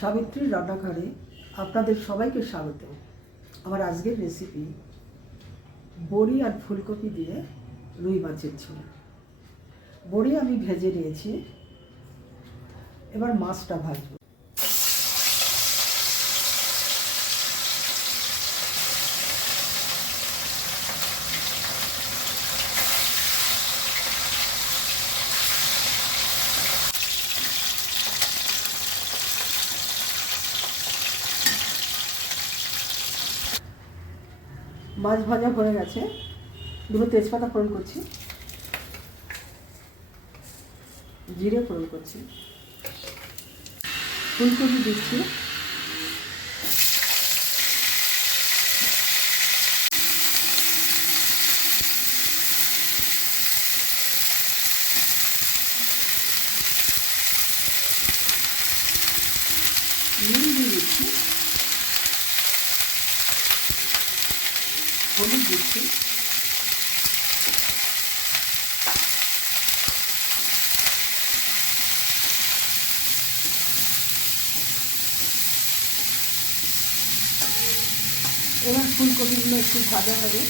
সাবিত্রীর রান্নাঘরে আপনাদের সবাইকে স্বাগত আমার আজকের রেসিপি বড়ি আর ফুলকপি দিয়ে রুই মাছের ঝোল। বড়ি আমি ভেজে নিয়েছি। এবার মাছটা ভাজবো। মাছ ভাজা হয়ে গেছে। দুটো তেজপাতা ফোড়ন করছি। জিরে ফোড়ন করছি। ফুলকপি দিচ্ছি। নুন দিয়ে দিচ্ছি। হলুদ দিচ্ছি। এবার ফুলকপিগুলো একটু ভাজা হবে।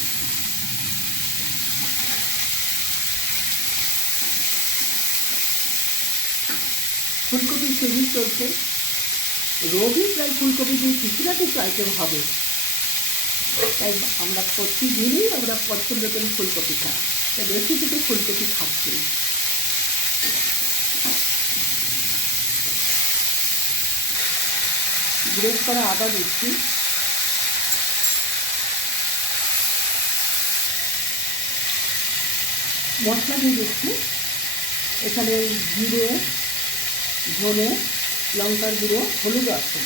ফুলকপির সিজন চলছে। রোজই প্রায় ফুলকপি দিয়ে কিছু না কিছু আইটেম হবে। তাই আমরা প্রতিদিনই আমরা পছন্দ করি ফুলকপি খাই তাই বেশি থেকে ফুলকপি খাচ্ছি গ্রেট করা আদা দিচ্ছি। মশলা দিয়ে দিচ্ছি। এখানে জিরে, ধনে, লঙ্কার গুঁড়ো, হলুদ আছে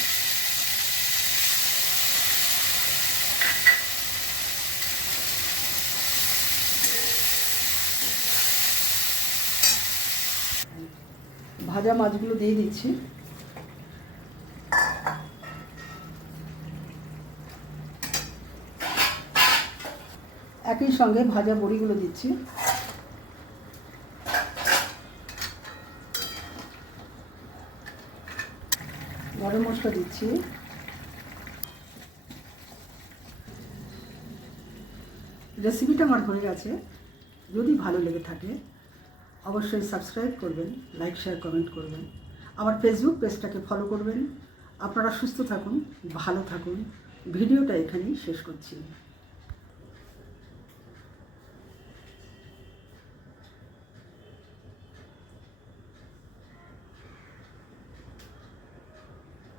ভাজা মাছগুলো দিয়ে দিচ্ছি। একই সঙ্গে ভাজা বড়িগুলো দিচ্ছি। গরম মশলা দিচ্ছি। রেসিপিটা আমার হয়ে গেছে। যদি ভালো লেগে থাকে অবশ্যই সাবস্ক্রাইব করবেন লাইক শেয়ার কমেন্ট করবেন। আমার ফেসবুক পেজটাকে ফলো করবেন। আপনারা সুস্থ থাকুন, ভালো থাকুন। ভিডিওটা এখানেই শেষ করছি।